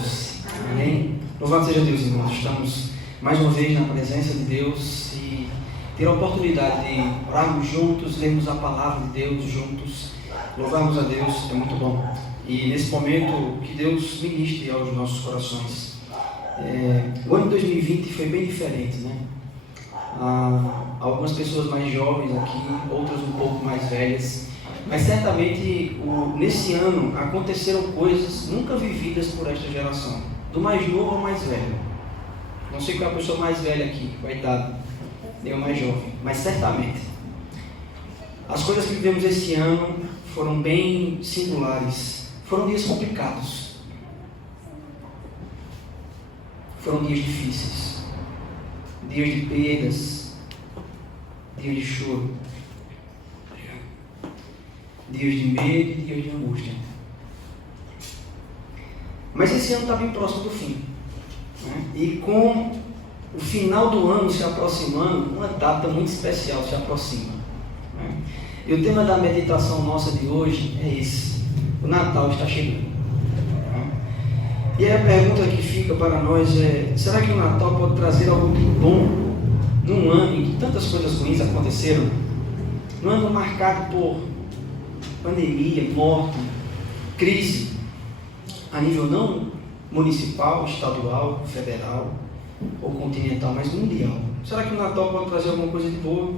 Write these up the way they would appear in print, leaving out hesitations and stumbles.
Jesus. Amém? Louvado seja Deus, irmãos. Estamos mais uma vez na presença de Deus e ter a oportunidade de orarmos juntos, lermos a palavra de Deus juntos, louvarmos a Deus é muito bom. E nesse momento que Deus ministre aos nossos corações. O ano de 2020 foi bem diferente, né? Algumas pessoas mais jovens aqui, outras um pouco mais velhas, mas certamente nesse ano aconteceram coisas nunca vividas por esta geração, do mais novo ao mais velho. Não sei qual é a pessoa mais velha aqui, coitado, nem o mais jovem, mas certamente as coisas que vivemos esse ano foram bem singulares, foram dias complicados, foram dias difíceis, dias de perdas, dias de choro, dias de medo e dias de angústia. Mas esse ano está bem próximo do fim, né? E com o final do ano se aproximando, uma data muito especial se aproxima, né? E o tema da meditação nossa de hoje é esse: o Natal está chegando, né? E a pergunta que fica para nós é: será que o Natal pode trazer algo de bom num ano em que tantas coisas ruins aconteceram? Num ano marcado por pandemia, morte, crise, a nível não municipal, estadual, federal ou continental, mas mundial. Será que o Natal pode trazer alguma coisa de boa?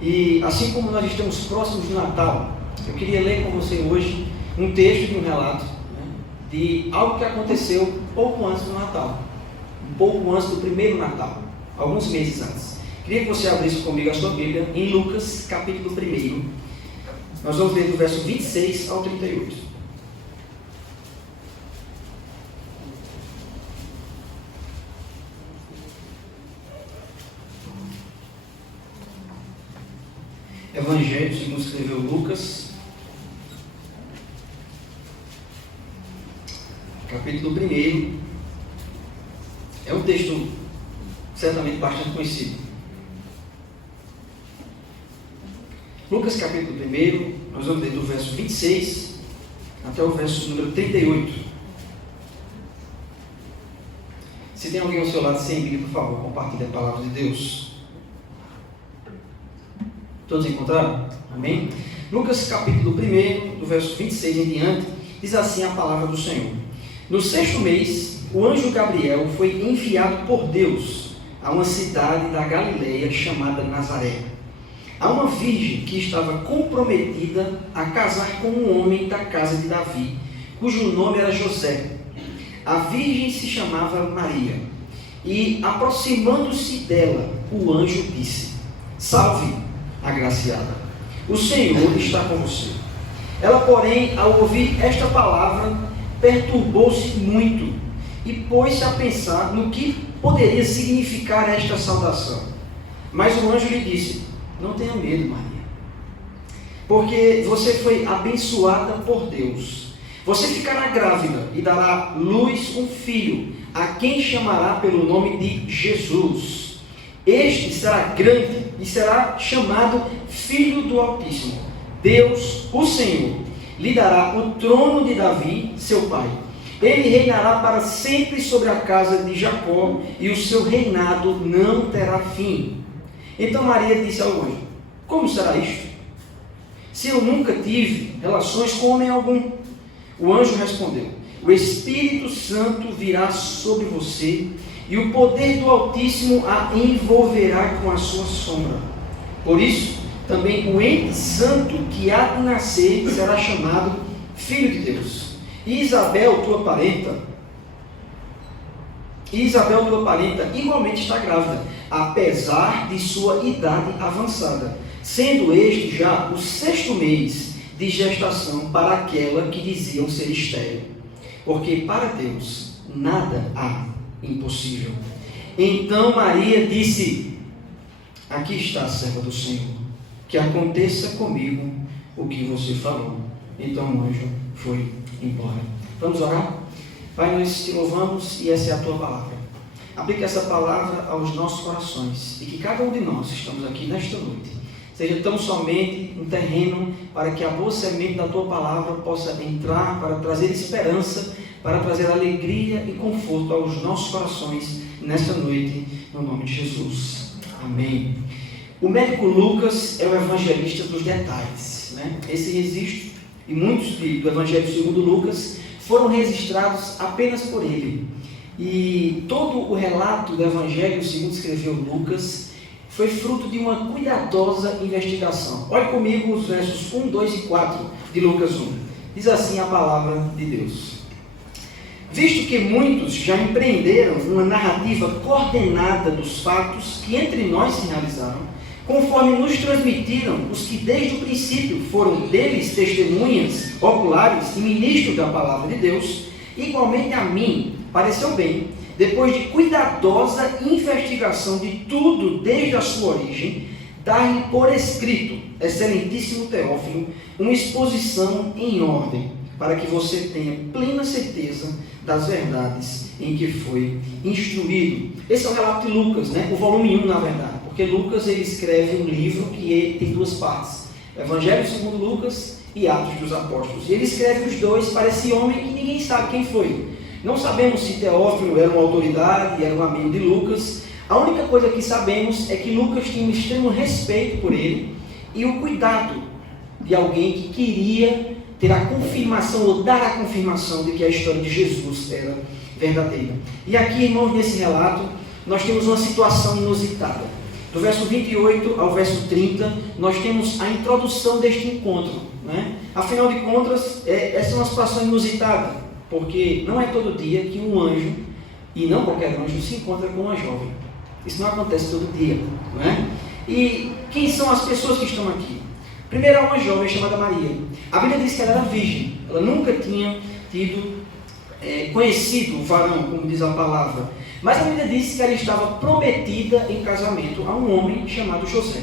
E assim como nós estamos próximos do Natal, eu queria ler com você hoje um texto de um relato, né, de algo que aconteceu pouco antes do Natal, um pouco antes do primeiro Natal, alguns meses antes. Queria que você abrisse comigo a sua Bíblia em Lucas, capítulo 1. Nós vamos ler do verso 26 ao 38. Evangelho segundo escreveu Lucas, capítulo 1. É um texto certamente bastante conhecido. Lucas capítulo 1, nós vamos ler do verso 26 até o verso número 38. Se tem alguém ao seu lado sem Bíblia, por favor, compartilhe a palavra de Deus. Todos encontraram? Amém? Lucas capítulo 1, do verso 26 em diante, diz assim a palavra do Senhor: no 6º mês, o anjo Gabriel foi enviado por Deus a uma cidade da Galileia chamada Nazaré, a uma virgem que estava comprometida a casar com um homem da casa de Davi, cujo nome era José. A virgem se chamava Maria. E, aproximando-se dela, o anjo disse: salve, agraciada, o Senhor está com você. Ela, porém, ao ouvir esta palavra, perturbou-se muito e pôs-se a pensar no que poderia significar esta saudação. Mas o anjo lhe disse: não tenha medo, Maria, porque você foi abençoada por Deus. Você ficará grávida e dará à luz um filho, a quem chamará pelo nome de Jesus. Este será grande e será chamado Filho do Altíssimo. Deus, o Senhor, lhe dará o trono de Davi, seu pai. Ele reinará para sempre sobre a casa de Jacó, e o seu reinado não terá fim. Então Maria disse ao anjo: como será isto, se eu nunca tive relações com homem algum? O anjo respondeu: o Espírito Santo virá sobre você, e o poder do Altíssimo a envolverá com a sua sombra. Por isso, também o ente santo que há de nascer será chamado Filho de Deus. E Isabel, tua parenta, igualmente está grávida, apesar de sua idade avançada, sendo este já o 6º mês de gestação para aquela que diziam ser estéril, porque para Deus nada há impossível. Então Maria disse: aqui está a serva do Senhor, que aconteça comigo o que você falou. Então o anjo foi embora. Vamos orar? Pai, nós te louvamos e essa é a tua palavra. Aplique essa palavra aos nossos corações e que cada um de nós que estamos aqui nesta noite seja tão somente um terreno para que a boa semente da tua palavra possa entrar para trazer esperança para trazer alegria e conforto aos nossos corações nesta noite, no nome de Jesus. Amém. O médico Lucas é o evangelista dos detalhes, né? Esse registro e muitos do Evangelho segundo Lucas foram registrados apenas por ele. E todo o relato do Evangelho segundo escreveu Lucas foi fruto de uma cuidadosa investigação. Olhe comigo os versos 1, 2 e 4 de Lucas 1. Diz assim a palavra de Deus: visto que muitos já empreenderam uma narrativa coordenada dos fatos que entre nós se realizaram, conforme nos transmitiram os que desde o princípio foram deles testemunhas oculares e ministros da palavra de Deus, igualmente a mim pareceu bem, depois de cuidadosa investigação de tudo desde a sua origem, dar-lhe por escrito, excelentíssimo Teófilo, uma exposição em ordem, para que você tenha plena certeza das verdades em que foi instruído. Esse é o relato de Lucas, né? O volume 1, na verdade, porque Lucas ele escreve um livro que tem duas partes, Evangelho segundo Lucas e Atos dos Apóstolos. E ele escreve os dois para esse homem que ninguém sabe quem foi. Não sabemos se Teófilo era uma autoridade, era um amigo de Lucas. A única coisa que sabemos é que Lucas tinha um extremo respeito por ele e o cuidado de alguém que queria ter a confirmação ou dar a confirmação de que a história de Jesus era verdadeira. E aqui, irmãos, nesse relato, nós temos uma situação inusitada. Do verso 28 ao verso 30, nós temos a introdução deste encontro, né? Afinal de contas, essa é uma situação inusitada, porque não é todo dia que um anjo, e não qualquer anjo, se encontra com uma jovem. Isso não acontece todo dia, não é? E quem são as pessoas que estão aqui? Primeiro, há uma jovem chamada Maria. A Bíblia diz que ela era virgem, ela nunca tinha tido conhecido o varão, como diz a palavra. Mas a Bíblia diz que ela estava prometida em casamento a um homem chamado José.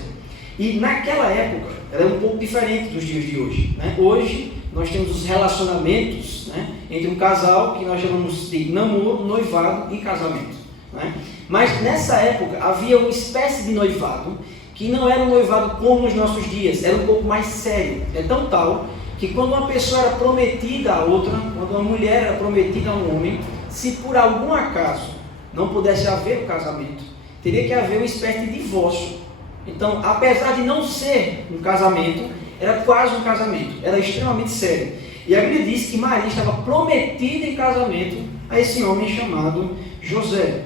E naquela época, ela é um pouco diferente dos dias de hoje, né? Hoje, nós temos os relacionamentos, né, entre um casal que nós chamamos de namoro, noivado e casamento, né? Mas nessa época havia uma espécie de noivado que não era um noivado como nos nossos dias, era um pouco mais sério. É tão tal que quando uma pessoa era prometida a outra, quando uma mulher era prometida a um homem, se por algum acaso não pudesse haver o casamento, teria que haver uma espécie de divórcio. Então, apesar de não ser um casamento, era quase um casamento, era extremamente sério. E a Bíblia diz que Maria estava prometida em casamento a esse homem chamado José.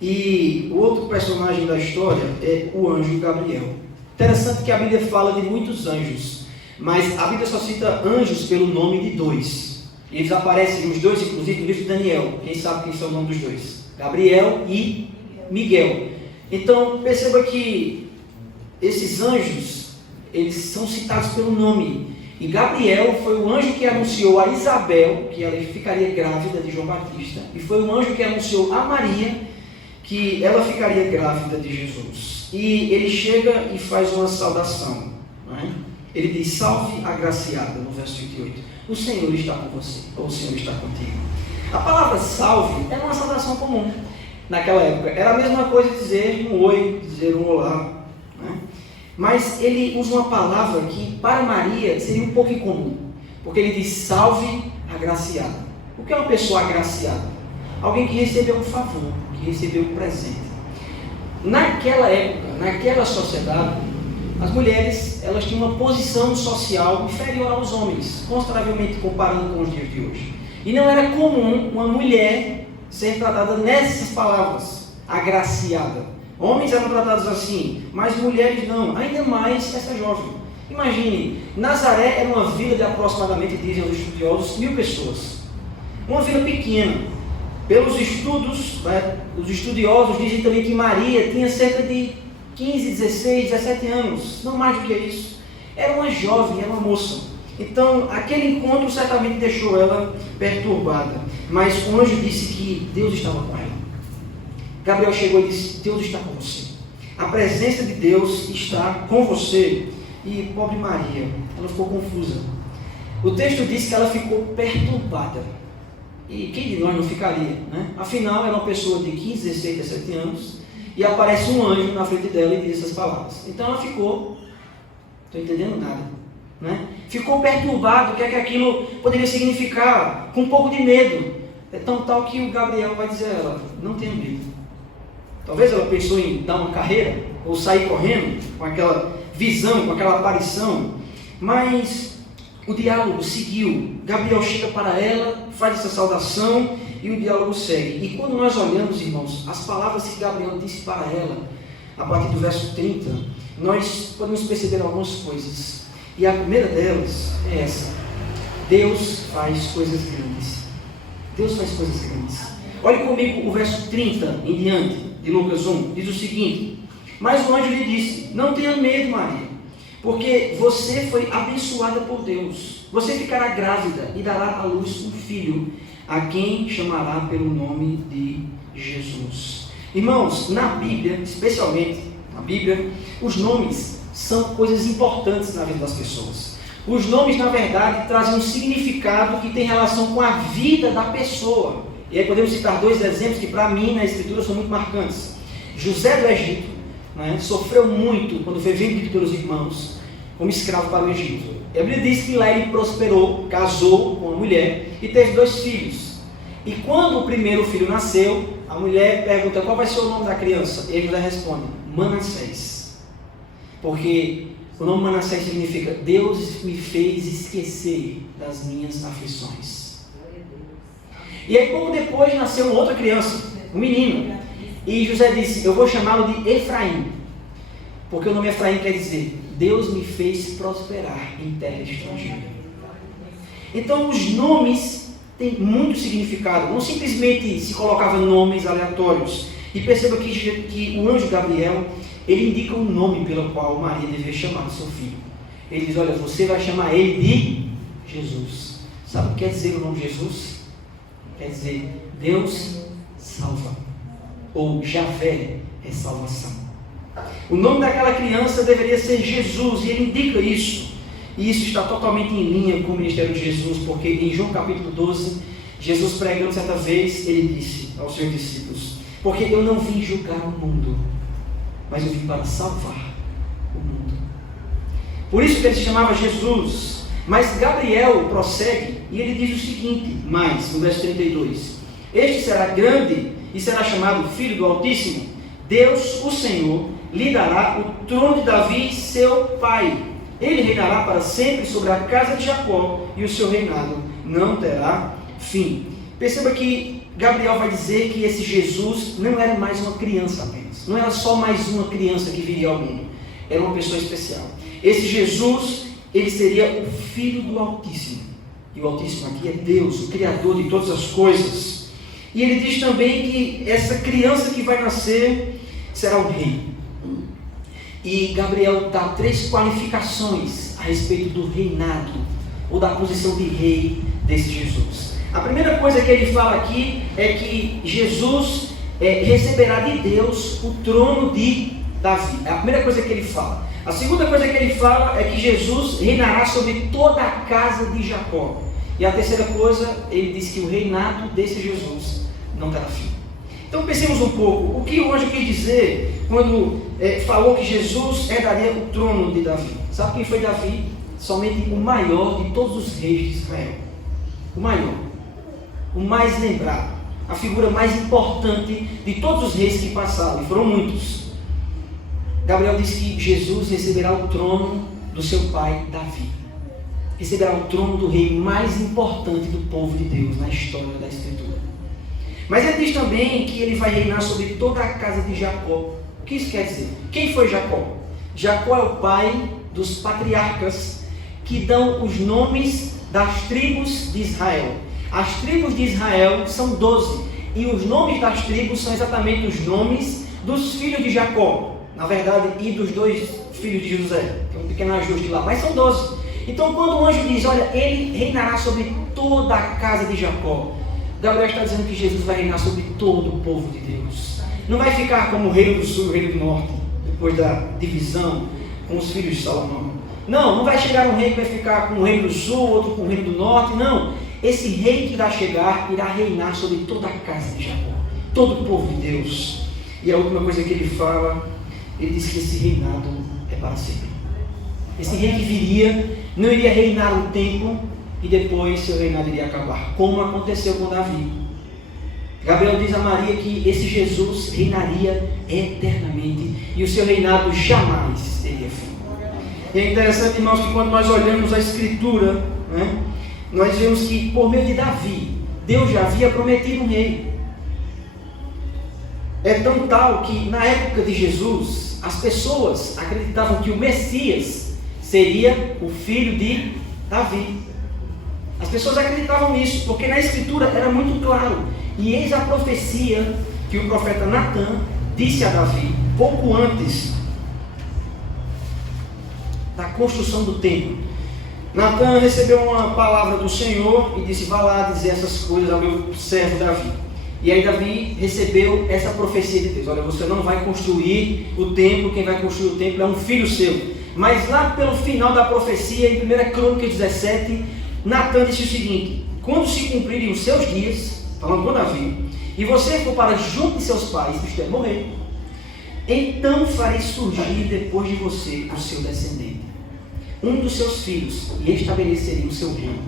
E o outro personagem da história é o anjo Gabriel. Interessante que a Bíblia fala de muitos anjos, mas a Bíblia só cita anjos pelo nome de dois. Eles aparecem, os dois, inclusive, no livro de Daniel. Quem sabe quem são o nome dos dois? Gabriel e Miguel. Então, perceba que esses anjos, eles são citados pelo nome. E Gabriel foi o anjo que anunciou a Isabel que ela ficaria grávida de João Batista. E foi o anjo que anunciou a Maria que ela ficaria grávida de Jesus. E ele chega e faz uma saudação, não é? Ele diz: salve agraciada, no verso 28. O Senhor está com você, ou o Senhor está contigo. A palavra salve era uma saudação comum naquela época. Era a mesma coisa dizer um oi, dizer um olá, né? Mas ele usa uma palavra que para Maria seria um pouco incomum, porque ele diz salve agraciada. O que é uma pessoa agraciada? Alguém que recebeu um favor, que recebeu um presente. Naquela época, naquela sociedade, as mulheres elas tinham uma posição social inferior aos homens, consideravelmente comparando com os dias de hoje. E não era comum uma mulher ser tratada nessas palavras, agraciada. Homens eram tratados assim, mas mulheres não, ainda mais essa jovem. Imagine, Nazaré era uma vila de aproximadamente, dizem os estudiosos, 1000 pessoas. Uma vila pequena. Pelos estudos, os estudiosos dizem também que Maria tinha cerca de 15, 16, 17 anos, não mais do que isso. Era uma jovem, era uma moça. Então, aquele encontro certamente deixou ela perturbada. Mas o anjo disse que Deus estava com ela. Gabriel chegou e disse: Deus está com você. A presença de Deus está com você. E pobre Maria, ela ficou confusa. O texto diz que ela ficou perturbada. E quem de nós não ficaria, né? Afinal, era uma pessoa de 15, 16, 17 anos, e aparece um anjo na frente dela e diz essas palavras. Então ela ficou, não estou entendendo nada. né? Ficou perturbado, o que é que aquilo poderia significar, com um pouco de medo. É tão tal que o Gabriel vai dizer a ela, não tenha medo. Talvez ela pensou em dar uma carreira, ou sair correndo, com aquela visão, com aquela aparição, mas o diálogo seguiu. Gabriel chega para ela, faz essa saudação, e o diálogo segue. E quando nós olhamos, irmãos, as palavras que Gabriel disse para ela, a partir do verso 30, nós podemos perceber algumas coisas. E a primeira delas é essa: Deus faz coisas grandes. Deus faz coisas grandes. Olhe comigo o verso 30 em diante, de Lucas 1, diz o seguinte: mas o anjo lhe disse, não tenha medo, Maria, porque você foi abençoada por Deus. Você ficará grávida e dará à luz um filho, a quem chamará pelo nome de Jesus. Irmãos, na Bíblia, especialmente na Bíblia, os nomes são coisas importantes na vida das pessoas. Os nomes, na verdade, trazem um significado que tem relação com a vida da pessoa. E aí podemos citar dois exemplos que, para mim, na Escritura, são muito marcantes. José do Egito, né, sofreu muito quando foi vendido pelos irmãos como escravo para o Egito. A Bíblia diz que lá ele prosperou, casou com uma mulher e teve 2 filhos. E quando o primeiro filho nasceu, a mulher pergunta qual vai ser o nome da criança. E ele José responde, Manassés. Porque o nome Manassés significa Deus me fez esquecer das minhas aflições. E aí pouco depois nasceu uma outra criança, um menino. E José disse, eu vou chamá-lo de Efraim. Porque o nome Efraim quer dizer, Deus me fez prosperar em terra estrangeira. Então os nomes têm muito significado. Não simplesmente se colocava nomes aleatórios. E perceba que o anjo Gabriel, ele indica um nome pelo qual Maria deveria chamar seu filho. Ele diz, olha, você vai chamar ele de Jesus. Sabe o que quer dizer o nome Jesus? Quer dizer, Deus salva. Ou Javé é salvação. O nome daquela criança deveria ser Jesus, e ele indica isso. E isso está totalmente em linha com o ministério de Jesus, porque em João capítulo 12, Jesus pregando certa vez, ele disse aos seus discípulos, porque eu não vim julgar o mundo, mas eu vim para salvar o mundo. Por isso que ele se chamava Jesus. Mas Gabriel prossegue, e ele diz o seguinte, mais, no verso 32, este será grande e será chamado Filho do Altíssimo. Deus, o Senhor, lhe dará o trono de Davi, seu pai. Ele reinará para sempre sobre a casa de Jacó, e o seu reinado não terá fim. Perceba que Gabriel vai dizer que esse Jesus não era mais uma criança apenas. Não era só mais uma criança que viria ao mundo. Era uma pessoa especial. Esse Jesus, ele seria o Filho do Altíssimo. E o Altíssimo aqui é Deus, o Criador de todas as coisas. E ele diz também que essa criança que vai nascer será o rei. E Gabriel dá 3 qualificações a respeito do reinado, ou da posição de rei desse Jesus. A primeira coisa que ele fala aqui é que Jesus receberá de Deus o trono de Davi. É a primeira coisa que ele fala. A segunda coisa que ele fala é que Jesus reinará sobre toda a casa de Jacó. E a terceira coisa, ele diz que o reinado desse Jesus não terá fim. Então pensemos um pouco, o que o anjo quis dizer quando falou que Jesus herdaria o trono de Davi? Sabe quem foi Davi? Somente o maior de todos os reis de Israel. O maior, o mais lembrado, a figura mais importante de todos os reis que passaram, e foram muitos. Gabriel diz que Jesus receberá o trono do seu pai Davi. Receberá o trono do rei mais importante do povo de Deus na história da Escritura. Mas ele diz também que ele vai reinar sobre toda a casa de Jacó. O que isso quer dizer? Quem foi Jacó? Jacó é o pai dos patriarcas que dão os nomes das tribos de Israel. As tribos de Israel são 12. E os nomes das tribos são exatamente os nomes dos filhos de Jacó. Na verdade, e dos 2 filhos de José. Tem um pequeno ajuste lá, mas são 12. Então quando o anjo diz, olha, ele reinará sobre toda a casa de Jacó, Gabriel está dizendo que Jesus vai reinar sobre todo o povo de Deus. Não vai ficar como o reino do sul e o reino do norte, depois da divisão com os filhos de Salomão. Não vai chegar um rei que vai ficar com o reino do sul, outro com o reino do norte, não. Esse rei que irá chegar, irá reinar sobre toda a casa de Jacó, todo o povo de Deus. E a última coisa que ele fala, ele diz que esse reinado é para sempre. Esse rei que viria não iria reinar um tempo e depois seu reinado iria acabar, como aconteceu com Davi. Gabriel diz a Maria que esse Jesus reinaria eternamente e o seu reinado jamais teria fim. E é interessante, irmãos, que quando nós olhamos a Escritura, né, nós vemos que por meio de Davi, Deus já havia prometido um rei. É tão tal que na época de Jesus, as pessoas acreditavam que o Messias seria o filho de Davi. As pessoas acreditavam nisso, porque na Escritura era muito claro. E eis a profecia que o profeta Natan disse a Davi, pouco antes da construção do templo. Natan recebeu uma palavra do Senhor e disse: vá lá dizer essas coisas ao meu servo Davi. E aí Davi recebeu essa profecia de Deus: olha, você não vai construir o templo, quem vai construir o templo é um filho seu. Mas lá pelo final da profecia, em 1 Crônicas 17, Natan disse o seguinte: quando se cumprirem os seus dias, falando com Davi, e você for para junto de seus pais, isto é, morrer, então farei surgir depois de você o seu descendente, um dos seus filhos, e estabelecerei o seu reino.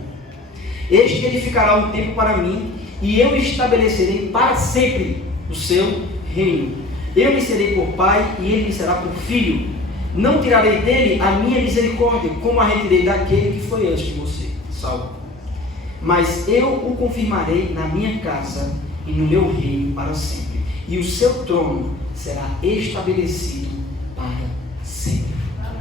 Este edificará um templo para mim, e eu estabelecerei para sempre o seu reino. Eu lhe serei por pai, e ele me será por filho. Não tirarei dele a minha misericórdia, como a retirei daquele que foi antes de você, Saul. Mas eu o confirmarei na minha casa e no meu reino para sempre, e o seu trono será estabelecido para sempre.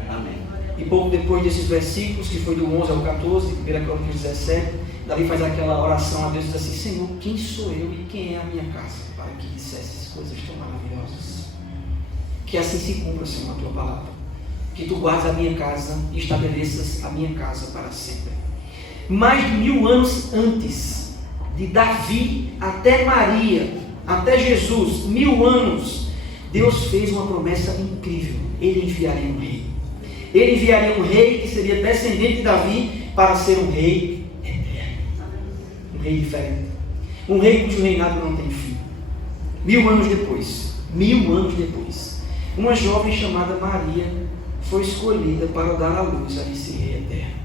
Amém. E pouco depois desses versículos, que foi do 11 ao 14, 1 Crônicas 17, Davi faz aquela oração a Deus e diz assim: Senhor, quem sou eu e quem é a minha casa, para que dissesses coisas tão maravilhosas? Que assim se cumpra, Senhor, a tua palavra. Que tu guardes a minha casa e estabeleças a minha casa para sempre. Mais de 1000 anos antes de Davi até Maria, até Jesus, 1000 anos, Deus fez uma promessa incrível: ele enviaria um rei. Ele enviaria um rei que seria descendente de Davi para ser um rei eterno, um rei diferente, um rei cujo reinado não tem fim. 1000 anos depois, uma jovem chamada Maria foi escolhida para dar à luz a esse rei eterno.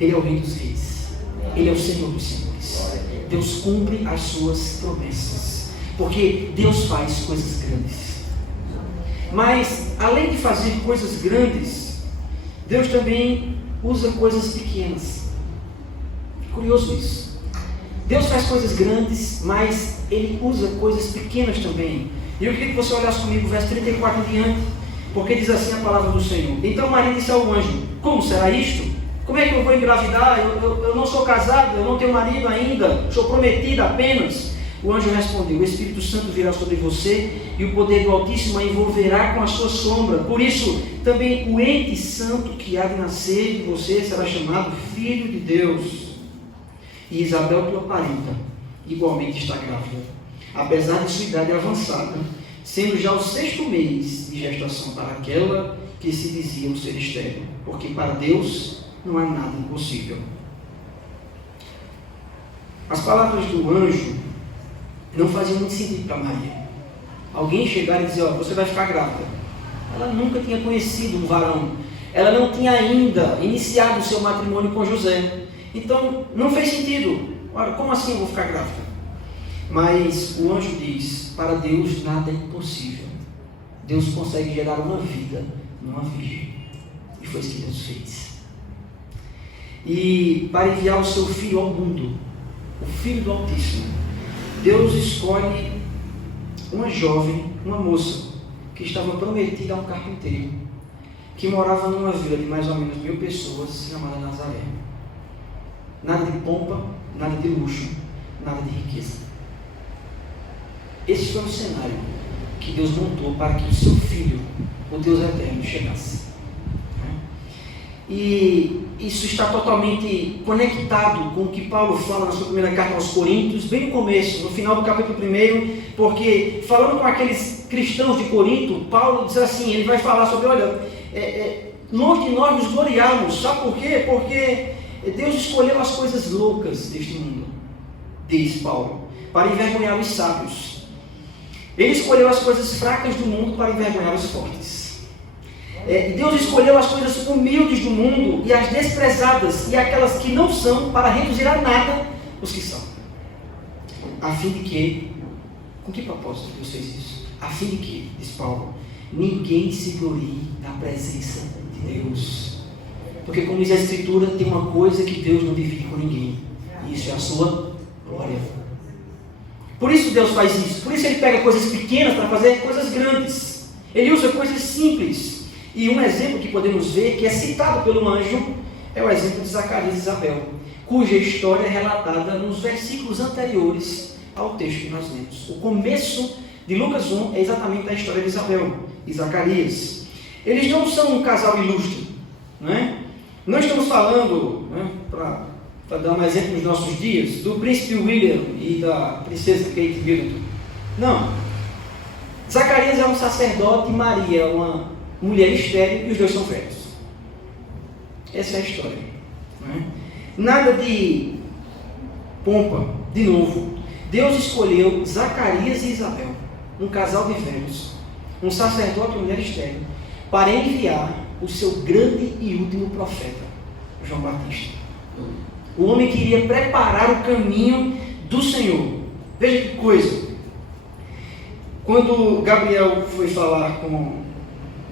Ele é o rei dos reis, ele é o Senhor dos senhores. Deus cumpre as suas promessas, porque Deus faz coisas grandes. Mas além de fazer coisas grandes, Deus também usa coisas pequenas. Curioso isso. Deus faz coisas grandes, mas ele usa coisas pequenas também. E eu queria que você olhasse comigo o verso 34 em diante, porque diz assim a palavra do Senhor: então Maria disse ao anjo: como será isto? Como é que eu vou engravidar? Eu não sou casado, eu não tenho marido ainda, sou prometida apenas. O anjo respondeu: o Espírito Santo virá sobre você e o poder do Altíssimo a envolverá com a sua sombra. Por isso, também o ente santo que há de nascer de você será chamado Filho de Deus. E Isabel, tua parenta, igualmente está grávida, apesar de sua idade avançada, sendo já o 6º mês de gestação para aquela que se dizia ser estéril, porque para Deus não há nada impossível. As palavras do anjo não faziam muito sentido para Maria. Alguém chegar e dizer: você vai ficar grávida. Ela nunca tinha conhecido um varão, ela não tinha ainda iniciado o seu matrimônio com José, então não fez sentido. Ora, como assim eu vou ficar grávida? Mas o anjo diz: para Deus nada é impossível. Deus consegue gerar uma vida numa virgem, e foi isso que Deus fez. E para enviar o seu filho ao mundo, o Filho do Altíssimo, Deus escolhe uma jovem, uma moça, que estava prometida a um carpinteiro, que morava numa vila de mais ou menos 1000 pessoas, chamada Nazaré. Nada de pompa, nada de luxo, nada de riqueza. Esse foi o cenário que Deus montou para que o seu Filho, o Deus eterno, chegasse. E isso está totalmente conectado com o que Paulo fala na sua primeira carta aos Coríntios, bem no começo, no final do capítulo 1, porque falando com aqueles cristãos de Corinto, Paulo diz assim, ele vai falar sobre, olha, longe de nós nos gloriarmos, sabe por quê? Porque Deus escolheu as coisas loucas deste mundo, diz Paulo, para envergonhar os sábios. Ele escolheu as coisas fracas do mundo para envergonhar os fortes. Deus escolheu as coisas humildes do mundo e as desprezadas e aquelas que não são para reduzir a nada os que são. A fim de que, com que propósito Deus fez isso? A fim de que, diz Paulo, ninguém se glorie na presença de Deus. Porque como diz a Escritura, tem uma coisa que Deus não divide com ninguém. E isso é a sua glória. Por isso Deus faz isso. Por isso Ele pega coisas pequenas para fazer coisas grandes. Ele usa coisas simples. E um exemplo que podemos ver, que é citado pelo anjo, é o exemplo de Zacarias e Isabel, cuja história é relatada nos versículos anteriores ao texto que nós lemos. O começo de Lucas 1 é exatamente a história de Isabel e Zacarias. Eles não são um casal ilustre, né? Não estamos falando, né, para dar um exemplo nos nossos dias, do príncipe William e da princesa Kate Middleton. Não. Zacarias é um sacerdote e Maria é uma mulher estéril e os dois são velhos. Essa é a história. Né? Nada de pompa, de novo. Deus escolheu Zacarias e Isabel, um casal de velhos, um sacerdote e uma mulher estéril, para enviar o seu grande e último profeta, João Batista. O homem que iria preparar o caminho do Senhor. Veja que coisa. Quando Gabriel foi falar com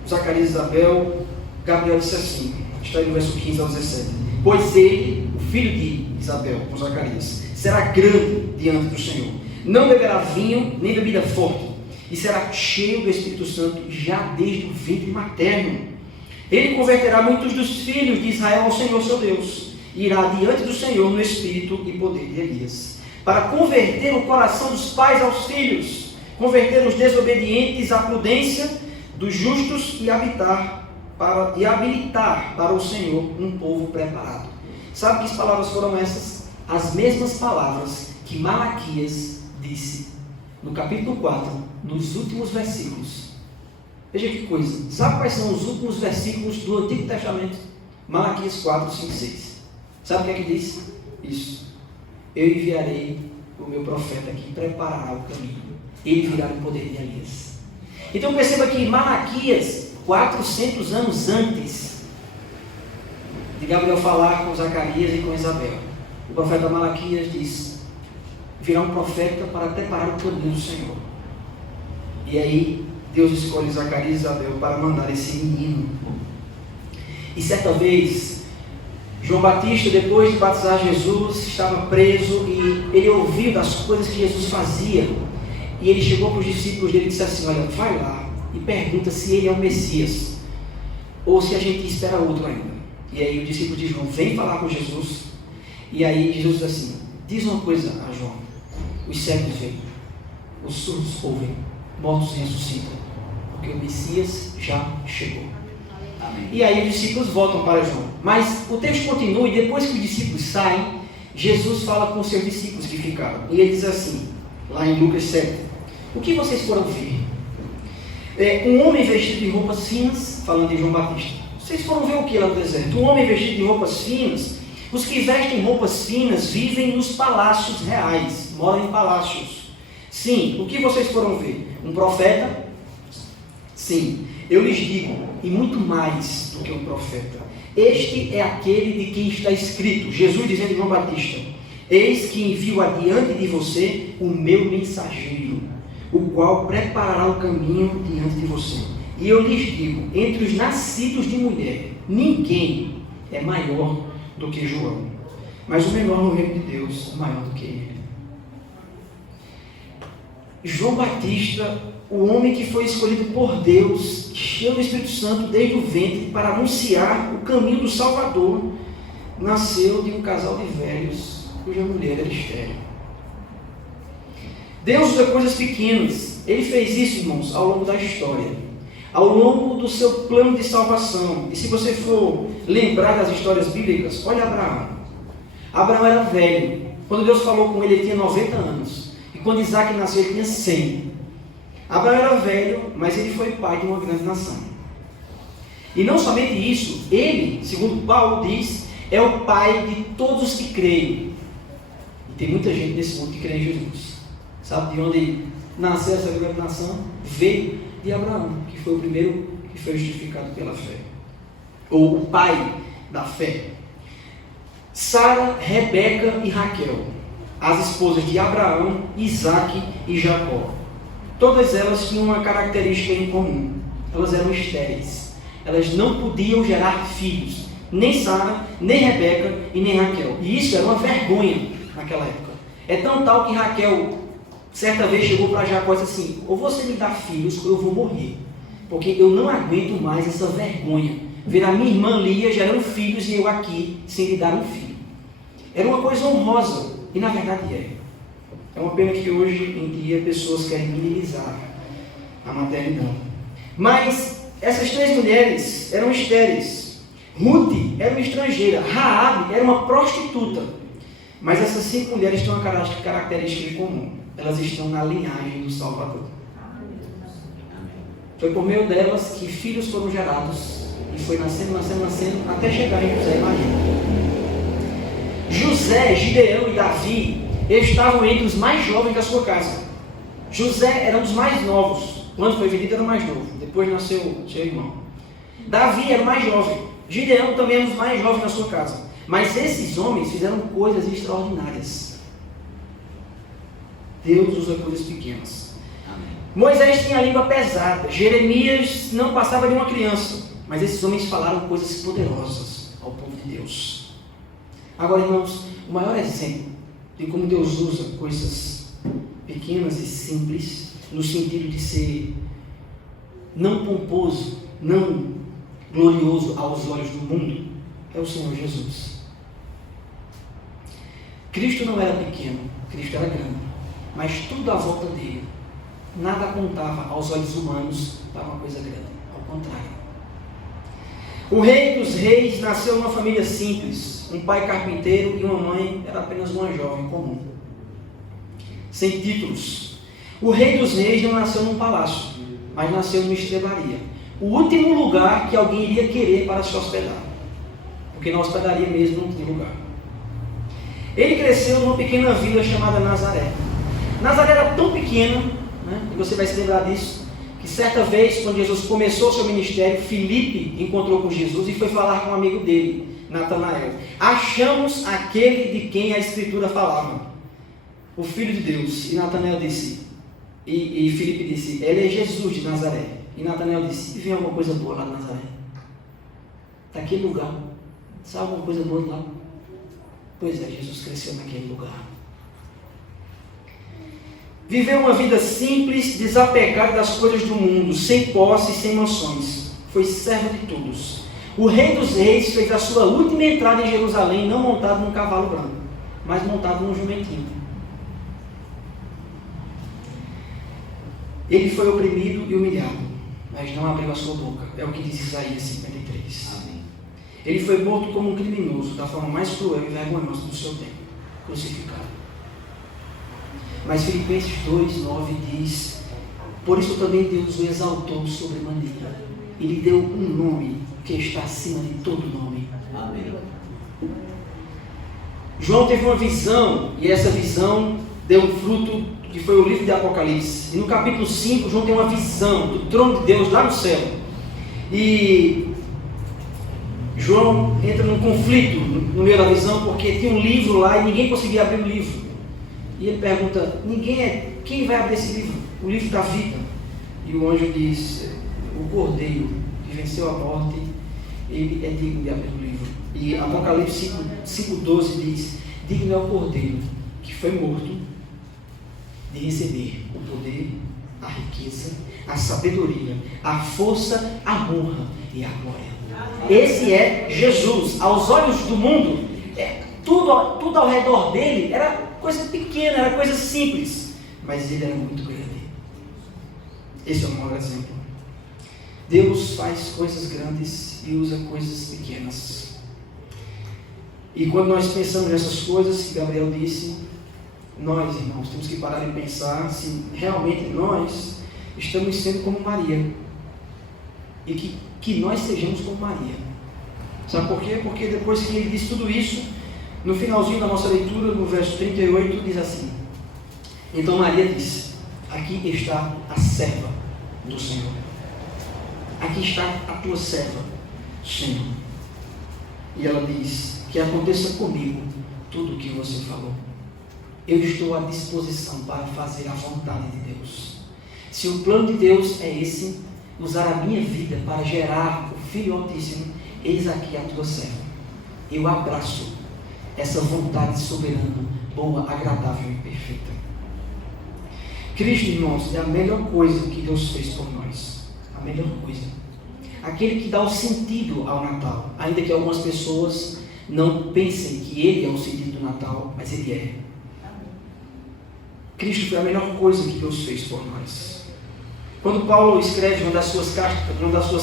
Zacarias e Isabel, Gabriel disse assim, está aí no verso 15 ao 17: pois ele, o filho de Isabel, com Zacarias, será grande diante do Senhor, não beberá vinho nem bebida forte, e será cheio do Espírito Santo já desde o ventre materno. Ele converterá muitos dos filhos de Israel ao Senhor seu Deus, e irá diante do Senhor no espírito e poder de Elias, para converter o coração dos pais aos filhos, converter os desobedientes à prudência dos justos e habilitar para o Senhor um povo preparado. Sabe que palavras foram essas? As mesmas palavras que Malaquias disse no capítulo 4, nos últimos versículos. Veja que coisa. Sabe quais são os últimos versículos do Antigo Testamento? Malaquias 4, 5, 6. Sabe o que é que diz? Isso. Eu enviarei o meu profeta que preparará o caminho. Ele virá no poder de Elias. Então perceba que Malaquias, 400 anos antes de Gabriel falar com Zacarias e com Isabel, o profeta Malaquias diz: virá um profeta para preparar o caminho do Senhor. E aí Deus escolhe Zacarias e Isabel para mandar esse menino. E certa vez, João Batista, depois de batizar Jesus, estava preso e ele ouviu das coisas que Jesus fazia. E ele chegou para os discípulos dele e disse assim: olha, vai lá e pergunta se ele é o Messias ou se a gente espera outro ainda. E aí o discípulo de João vem falar com Jesus. E aí Jesus diz assim: diz uma coisa a João: os cegos veem, os surdos ouvem, mortos ressuscitam, porque o Messias já chegou. Amém. E aí os discípulos voltam para João. Mas o texto continua e depois que os discípulos saem, Jesus fala com os seus discípulos que ficaram. E ele diz assim, lá em Lucas 7: o que vocês foram ver? Um homem vestido de roupas finas, falando de João Batista. Vocês foram ver o que lá no deserto? Um homem vestido de roupas finas. Os que vestem roupas finas vivem nos palácios reais, moram em palácios. Sim, o que vocês foram ver? Um profeta? Sim, eu lhes digo, e muito mais do que um profeta. Este é aquele de quem está escrito, Jesus dizendo a João Batista: eis que envio adiante de você o meu mensageiro, o qual preparará o caminho diante de você. E eu lhes digo, entre os nascidos de mulher, ninguém é maior do que João, mas o menor no reino de Deus é maior do que ele. João Batista, o homem que foi escolhido por Deus, cheio do Espírito Santo desde o ventre, para anunciar o caminho do Salvador, nasceu de um casal de velhos, cuja mulher era estéril. Deus usa coisas pequenas. Ele fez isso, irmãos, ao longo da história, ao longo do seu plano de salvação. E se você for lembrar das histórias bíblicas, olha Abraão. Abraão era velho. Quando Deus falou com ele, ele tinha 90 anos. E quando Isaac nasceu, ele tinha 100. Abraão era velho, mas ele foi pai de uma grande nação. E não somente isso, ele, segundo Paulo diz, é o pai de todos os que creem. E tem muita gente nesse mundo que crê em Jesus. Sabe de onde nasceu essa grande nação? Veio de Abraão, que foi o primeiro que foi justificado pela fé, ou o pai da fé. Sara, Rebeca e Raquel, as esposas de Abraão, Isaque e Jacó. Todas elas tinham uma característica em comum: elas eram estéreis. Elas não podiam gerar filhos, nem Sara, nem Rebeca e nem Raquel. E isso era uma vergonha naquela época. É tão tal que Raquel, certa vez, chegou para Jacó e disse assim: ou você me dá filhos ou eu vou morrer, porque eu não aguento mais essa vergonha, ver a minha irmã Lia gerando filhos e eu aqui sem lhe dar um filho. Era uma coisa honrosa, e na verdade é. É uma pena que hoje em dia pessoas querem minimizar a maternidade. Mas essas três mulheres eram estéreis. Ruth era uma estrangeira, Raabe era uma prostituta. Mas essas 5 mulheres têm uma característica em comum: elas estão na linhagem do Salvador. Foi por meio delas que filhos foram gerados, e foi nascendo, até chegar em José e Maria. José, Gideão e Davi estavam entre os mais jovens da sua casa. José era um dos mais novos. Quando foi vendido era o mais novo. Depois nasceu seu irmão. Davi era o mais jovem. Gideão também era um dos mais jovens da sua casa. Mas esses homens fizeram coisas extraordinárias. Deus usa coisas pequenas. Amém. Moisés tinha a língua pesada. Jeremias não passava de uma criança. Mas esses homens falaram coisas poderosas ao povo de Deus. Agora, irmãos, o maior exemplo de como Deus usa coisas pequenas e simples, no sentido de ser não pomposo, não glorioso aos olhos do mundo, é o Senhor Jesus. Cristo não era pequeno, Cristo era grande, mas tudo à volta dele, nada apontava aos olhos humanos para uma coisa grande, ao contrário. O Rei dos Reis nasceu numa família simples, um pai carpinteiro e uma mãe era apenas uma jovem comum, sem títulos. O Rei dos Reis não nasceu num palácio, mas nasceu numa estrebaria, o último lugar que alguém iria querer para se hospedar, porque na hospedaria mesmo não tinha lugar. Ele cresceu numa pequena vila chamada Nazaré. Nazaré era tão pequena, e você vai se lembrar disso, que certa vez, quando Jesus começou seu ministério, Filipe encontrou com Jesus e foi falar com um amigo dele, Natanael. Achamos aquele de quem a Escritura falava, o Filho de Deus. E Natanael disse, e Filipe disse, ele é Jesus de Nazaré. E Natanael disse, e vem alguma coisa boa lá de Nazaré? Daquele lugar, sabe alguma coisa boa lá? Pois é, Jesus cresceu naquele lugar. Viveu uma vida simples, desapegada das coisas do mundo, sem posse e sem mansões. Foi servo de todos. O Rei dos Reis fez a sua última entrada em Jerusalém, não montado num cavalo branco, mas montado num jumentinho. Ele foi oprimido e humilhado, mas não abriu a sua boca. É o que diz Isaías 53. Amém. Ele foi morto como um criminoso, da forma mais cruel e vergonhosa do seu tempo, crucificado. Mas Filipenses 2:9 diz, por isso também Deus o exaltou sobremaneira e lhe deu um nome que está acima de todo nome. Amém. João teve uma visão, e essa visão deu um fruto que foi o livro de Apocalipse. E no capítulo 5, João tem uma visão do trono de Deus lá no céu. E João entra num conflito no meio da visão, porque tinha um livro lá e ninguém conseguia abrir o livro. E ele pergunta, quem vai abrir esse livro? O livro da vida. E o anjo diz, o Cordeiro que venceu a morte, ele é digno de abrir o livro. E Apocalipse 5:12 diz, digno é o Cordeiro que foi morto de receber o poder, a riqueza, a sabedoria, a força, a honra e a glória. Esse é Jesus. Aos olhos do mundo, tudo ao redor dele era coisa pequena, era coisa simples, mas ele era muito grande. Esse é o maior exemplo. Deus faz coisas grandes e usa coisas pequenas. E quando nós pensamos nessas coisas que Gabriel disse, nós, irmãos, temos que parar e pensar se realmente nós estamos sendo como Maria, e que nós sejamos como Maria. Sabe por quê? Porque depois que ele disse tudo isso, no finalzinho da nossa leitura, no verso 38, diz assim, então Maria disse, aqui está a serva do Senhor, aqui está a tua serva, Senhor. E ela diz, que aconteça comigo tudo o que você falou. Eu estou à disposição para fazer a vontade de Deus. Se o plano de Deus é esse, usar a minha vida para gerar o Filho Altíssimo, eis aqui a tua serva. Eu abraço essa vontade soberana, boa, agradável e perfeita. Cristo, irmãos, é a melhor coisa que Deus fez por nós. A melhor coisa. Aquele que dá o sentido ao Natal. Ainda que algumas pessoas não pensem que Ele é o sentido do Natal, mas Ele é. Cristo foi a melhor coisa que Deus fez por nós. Quando Paulo escreve uma das suas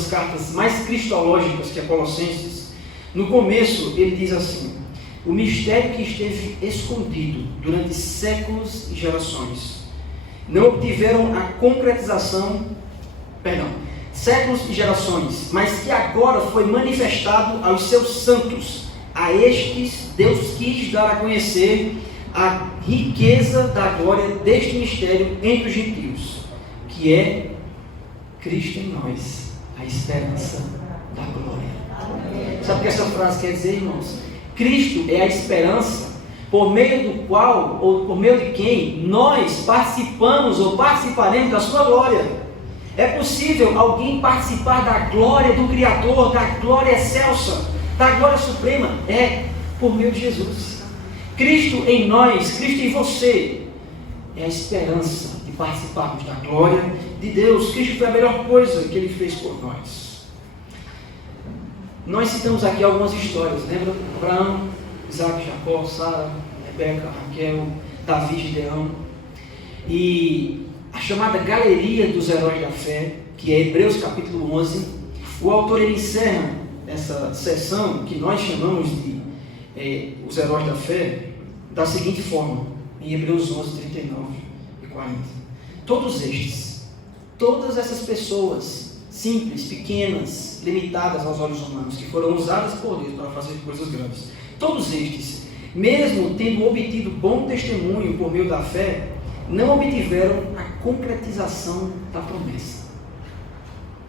cartas mais cristológicas, que é Colossenses, no começo ele diz assim: o mistério que esteve escondido durante séculos e gerações não obtiveram a concretização, séculos e gerações, mas que agora foi manifestado aos seus santos. A estes Deus quis dar a conhecer a riqueza da glória deste mistério entre os gentios, que é Cristo em nós, a esperança da glória. Sabe o que essa frase quer dizer, irmãos? Cristo é a esperança por meio do qual, ou por meio de quem, nós participamos ou participaremos da sua glória. É possível alguém participar da glória do Criador, da glória excelsa, da glória suprema? É por meio de Jesus. Cristo em nós, Cristo em você, é a esperança de participarmos da glória de Deus. Cristo foi a melhor coisa que Ele fez por nós. Nós citamos aqui algumas histórias, lembra? Abraão, Isaac, Jacó, Sara, Rebeca, Raquel, Davi, Gideão. E a chamada galeria dos heróis da fé, que é Hebreus capítulo 11, o autor ele encerra essa seção, que nós chamamos de os heróis da fé, da seguinte forma, em Hebreus 11, 39 e 40. Todos estes, todas essas pessoas simples, pequenas, limitadas aos olhos humanos, que foram usadas por Deus para fazer coisas grandes, todos estes, mesmo tendo obtido bom testemunho por meio da fé, não obtiveram a concretização da promessa.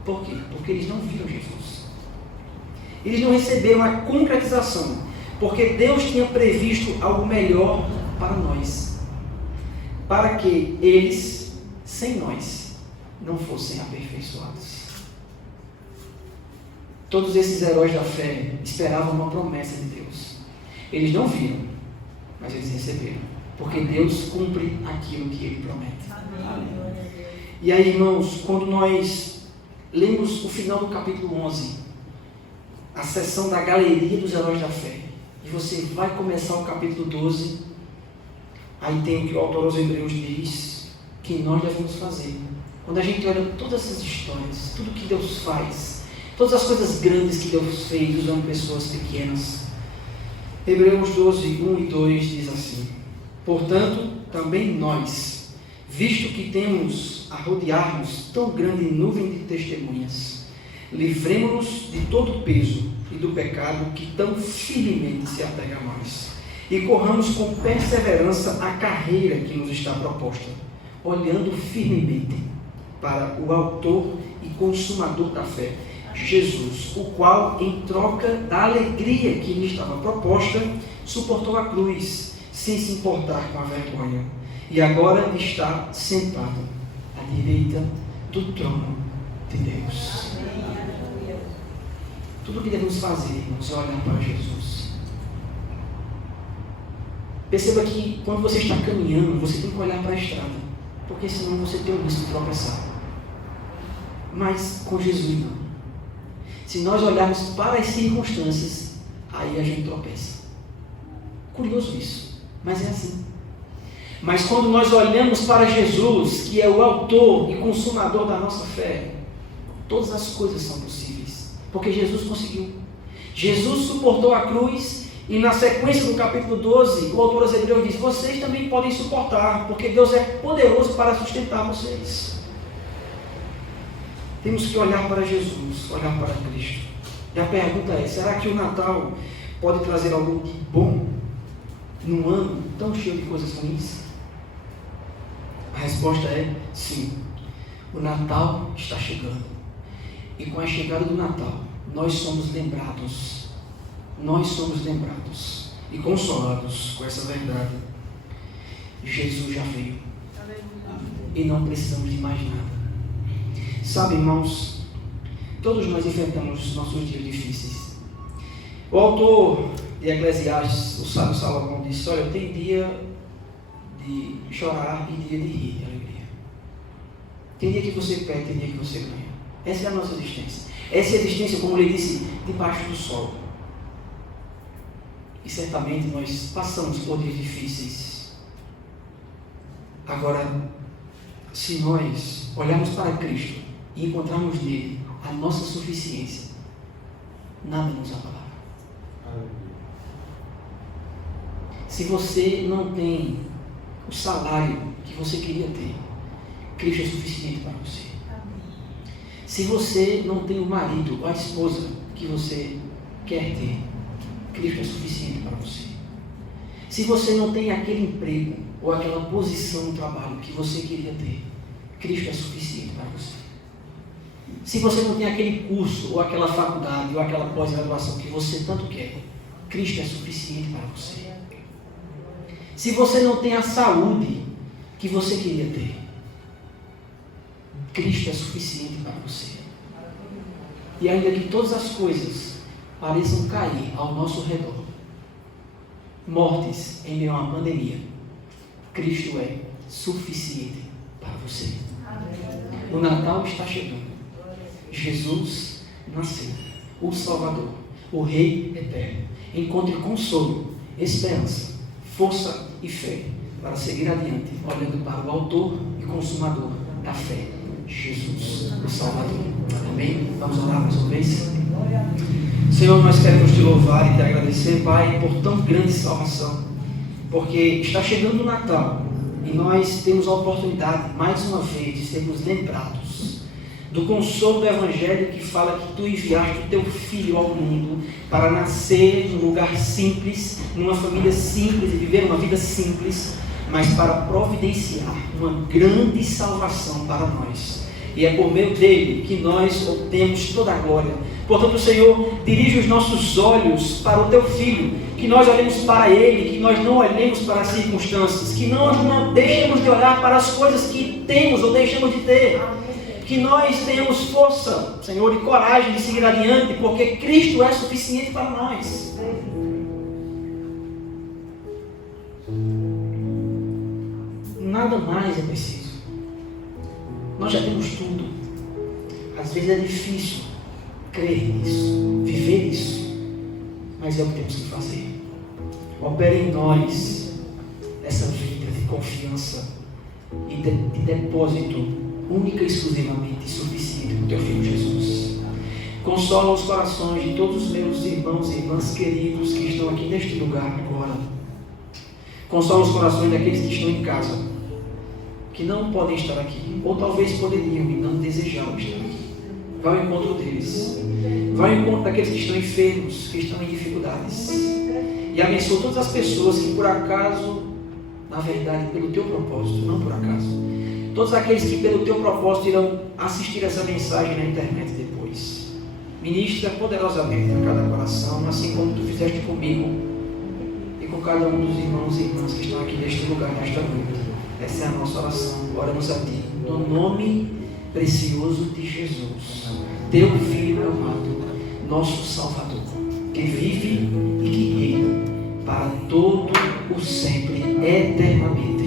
Por quê? Porque eles não viram Jesus. Eles não receberam a concretização, porque Deus tinha previsto algo melhor para nós, para que eles, sem nós, não fossem aperfeiçoados. Todos esses heróis da fé esperavam uma promessa de Deus. Eles não viram, mas eles receberam, porque Deus cumpre aquilo que Ele promete. Amém. E aí, irmãos, quando nós lemos o final do capítulo 11, a seção da galeria dos heróis da fé, e você vai começar o capítulo 12, aí tem o que o autor aos Hebreus diz, que nós devemos fazer. Quando a gente olha todas essas histórias, tudo que Deus faz, todas as coisas grandes que Deus fez usando pessoas pequenas, Hebreus 12, 1 e 2 diz assim: portanto, também nós, visto que temos a rodear-nos tão grande nuvem de testemunhas, livremo-nos de todo o peso e do pecado que tão firmemente se apega a nós, e corramos com perseverança a carreira que nos está proposta, olhando firmemente para o autor e consumador da fé, Jesus, o qual, em troca da alegria que lhe estava proposta, suportou a cruz, sem se importar com a vergonha, e agora está sentado à direita do trono de Deus. Tudo o que devemos fazer, irmãos, é olhar para Jesus. Perceba que quando você está caminhando, você tem que olhar para a estrada, porque senão você tem o risco de tropeçar. Mas com Jesus não. Se nós olharmos para as circunstâncias, aí a gente tropeça. Curioso isso, mas é assim. Mas quando nós olhamos para Jesus, que é o autor e consumador da nossa fé, todas as coisas são possíveis, porque Jesus conseguiu. Jesus suportou a cruz, e na sequência do capítulo 12, o autor aos Hebreus diz: vocês também podem suportar, porque Deus é poderoso para sustentar vocês. Temos que olhar para Jesus, olhar para Cristo. E a pergunta é: será que o Natal pode trazer algo de bom num ano tão cheio de coisas ruins? A resposta é sim. O Natal está chegando. E com a chegada do Natal, nós somos lembrados e consolados com essa verdade. Jesus já veio. E não precisamos de mais nada. Sabe, irmãos, todos nós enfrentamos nossos dias difíceis. O autor de Eclesiastes, o sábio Salomão, disse: olha, tem dia de chorar e dia de rir, de alegria. Tem dia que você perde, tem dia que você ganha. Essa é a nossa existência. Essa é a existência, como ele disse, debaixo do sol. E certamente nós passamos por dias difíceis. Agora, se nós olharmos para Cristo e encontrarmos nele a nossa suficiência, nada nos abalará. Se você não tem o salário que você queria ter, Cristo é suficiente para você. Se você não tem o marido ou a esposa que você quer ter, Cristo é suficiente para você. Se você não tem aquele emprego ou aquela posição no trabalho que você queria ter, Cristo é suficiente para você. Se você não tem aquele curso ou aquela faculdade ou aquela pós-graduação que você tanto quer, Cristo é suficiente para você. Se você não tem a saúde que você queria ter, Cristo é suficiente para você. E ainda que todas as coisas pareçam cair ao nosso redor, mortes em meio a uma pandemia, Cristo é suficiente para você. O Natal está chegando. Jesus nasceu, o Salvador, o Rei eterno. Encontre consolo, esperança, força e fé para seguir adiante, olhando para o autor e consumador da fé, Jesus, o Salvador. Amém? Vamos orar mais uma vez? Senhor, nós queremos te louvar e te agradecer, Pai, por tão grande salvação, porque está chegando o Natal e nós temos a oportunidade, mais uma vez, de sermos lembrados do consolo do Evangelho que fala que tu enviaste o teu Filho ao mundo para nascer num lugar simples, numa família simples e viver uma vida simples, mas para providenciar uma grande salvação para nós. E é por meio dele que nós obtemos toda a glória. Portanto, Senhor, dirige os nossos olhos para o teu Filho, que nós olhemos para ele, que nós não olhemos para as circunstâncias, que nós não deixemos de olhar para as coisas que temos ou deixamos de ter. Que nós tenhamos força, Senhor, e coragem de seguir adiante, porque Cristo é suficiente para nós. Nada mais é preciso. Nós já temos tudo. Às vezes é difícil crer nisso, viver isso, mas é o que temos que fazer. Opera em nós essa vida de confiança e de depósito única e exclusivamente suficiente no teu Filho Jesus. Consola os corações de todos os meus irmãos e irmãs queridos que estão aqui neste lugar agora. Consola os corações daqueles que estão em casa, que não podem estar aqui, ou talvez poderiam e não desejaram estar aqui. Vai ao encontro deles. Vai ao encontro daqueles que estão enfermos, que estão em dificuldades. E abençoa todas as pessoas que por acaso, na verdade, pelo teu propósito, não por acaso, todos aqueles que pelo teu propósito irão assistir essa mensagem na internet depois. Ministra poderosamente a cada coração, assim como tu fizeste comigo e com cada um dos irmãos e irmãs que estão aqui neste lugar, nesta noite. Essa é a nossa oração. Oramos a ti, no nome precioso de Jesus, teu Filho amado, nosso Salvador, que vive e que reina para todo o sempre, eternamente.